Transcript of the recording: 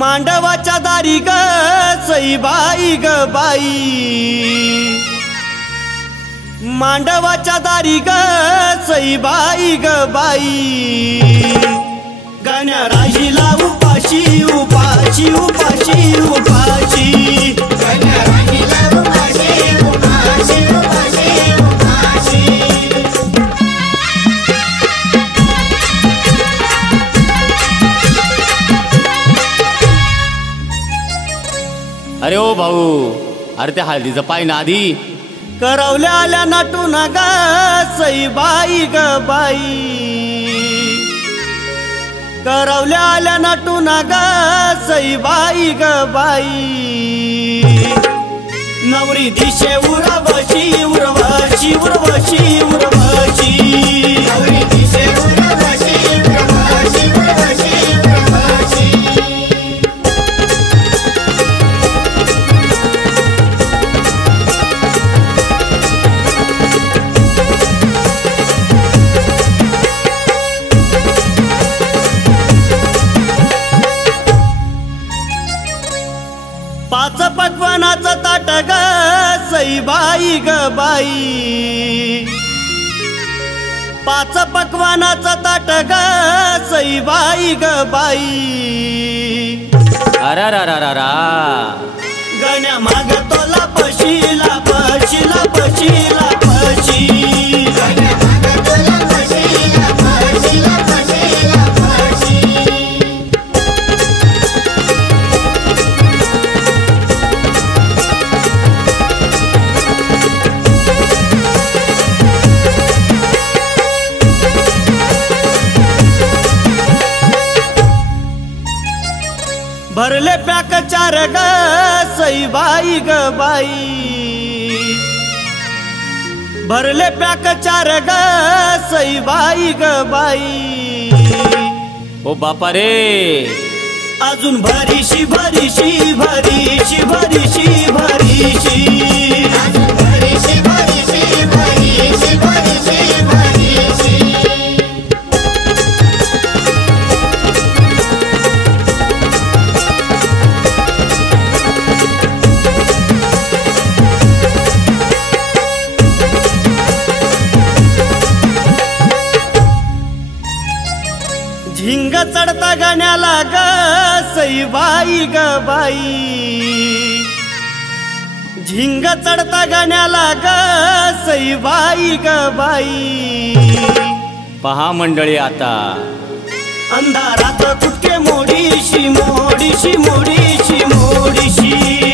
मांडवाच्या दारी ग सईबाई ग बाई, मांडवाच्या दारी ग सईबाई ग बाई, गाण्या राहिला उपाशी उपाशी उपाशी उपाशी, गाण्या राहिला उपाशी उपाशी उपाशी उपाशी। अरे ओ भाऊ, अरे त्या हळदीचं पाय ना आधी करवल्या आल्या नटून ग सईबाई ग बाई, करवल्या आल्या नटून ग सईबाई ग बाई, नवरी दिशे उर्वशी उर्वशी उर्वशी उर्वशी, नवरी दिशे उर्वशी उर्वशी उर्वशी उर्वशी। पाच पक्वानाचं ताट ग सईबाई ग बाई, पाच पक्वानाचं ताट ग सईबाई ग बाई, अरारारारा गण्या मागतोला पशीला पशीला पशीला पशी, गण्या मागतोला पशीला पशीला पशीला पशी। भरले पॅक चार ग सईबाई ग बाई, भरले पॅक चार ग सईबाई ग बाई, ओ बापा रे अजून भरीशी भरीशी भरीशी भरीशी भरीशी, अजून भरीशी भरीशी भरीशी भरीशी भरीशी। झिंग चढता गाण्याला ग सईबाई ग बाई, झिंग चढता गाण्याला ग सईबाई ग बाई, पहा मंडळी आता अंधारात कुठके मोडीशी मोडीशी मोडीशी मोडीशी।